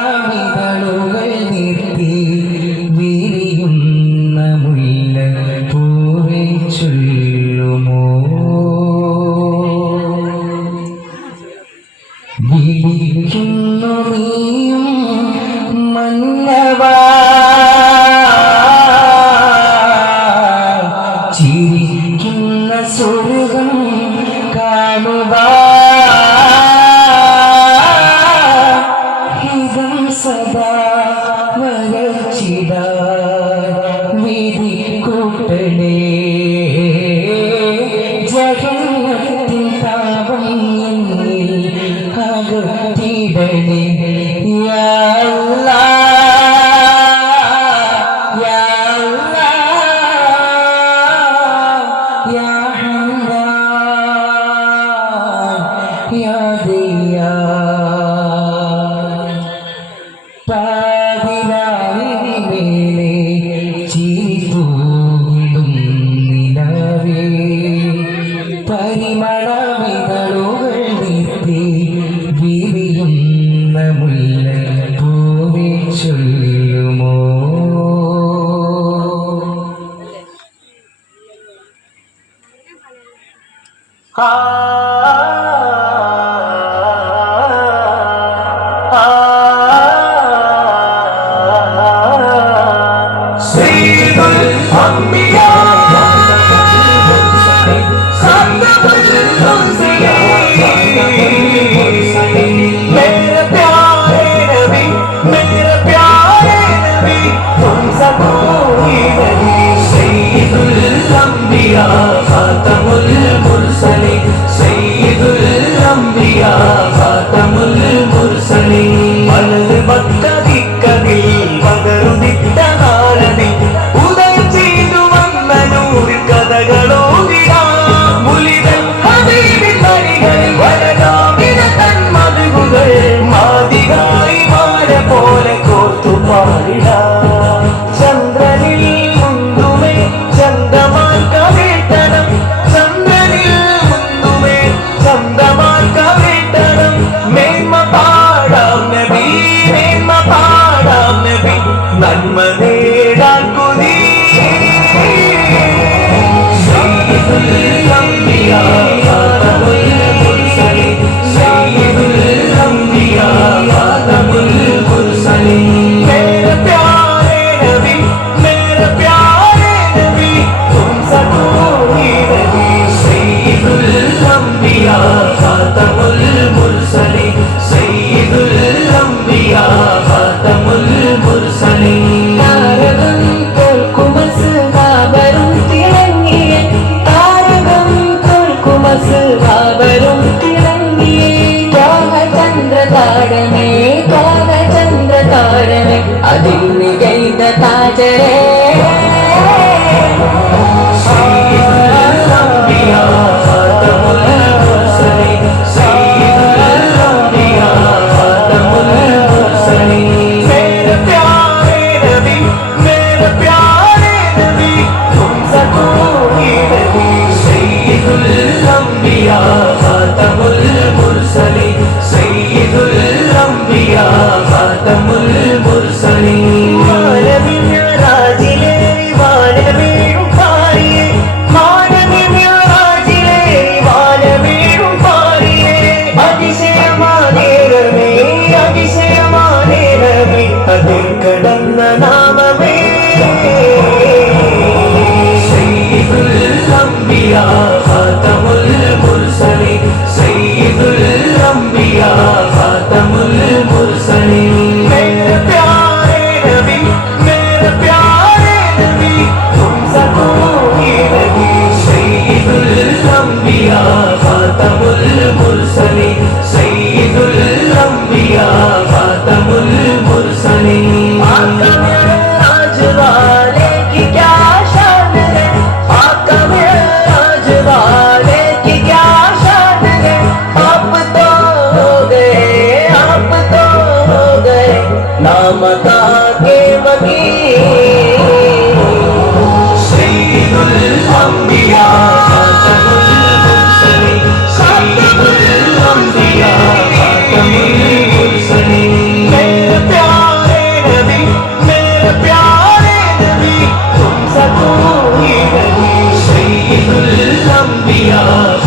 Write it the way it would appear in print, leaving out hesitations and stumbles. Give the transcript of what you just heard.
പരിമളമിതളുകൾ നിർത്തി വിരിയുന്ന മുല്ല പൂവേ ചൊല്ലുമോ വിളിക്കുന്നു നീയും മന്നവാ ചിരിക്കുന്ന സ്വർഗം കാണുക സദാ വരച്ചിട വിധി കൂട്ടണേ ജഗന്നത്തിൻ താപം എന്നിൽ അകറ്റിടണേ യാ അല്ലാഹ് യാ അല്ലാഹ് യാ ഹന്നാൻ യാ ദിയാൻ പാതിരാവിലെ ചിരിതൂടും നിലവേ പരിമളമിതളുകൾ നിർത്തി വിരിയുന്ന മുല്ല പൂവേ ചൊല്ലുമോ അതിൽ നികൈത താജരേ കടന്ന നാമമേ സയ്യിദുൽ അംബിയാ ഖാതമുൽ മുർസലീൻ സയ്യിദുൽ അംബിയാ ഖാതമുൽ മുർസലീൻ मेरे प्यारे नबी तुमसे कोई नहीं सയ്യിദുൽ അംബിയാ ഖാതമുൽ മുർസലീൻ സയ്യിദുൽ അംബിയാ ഖാതമുൽ മുർസലീൻ राज वाले की क्या शान है आका में राज वाले الأنبياء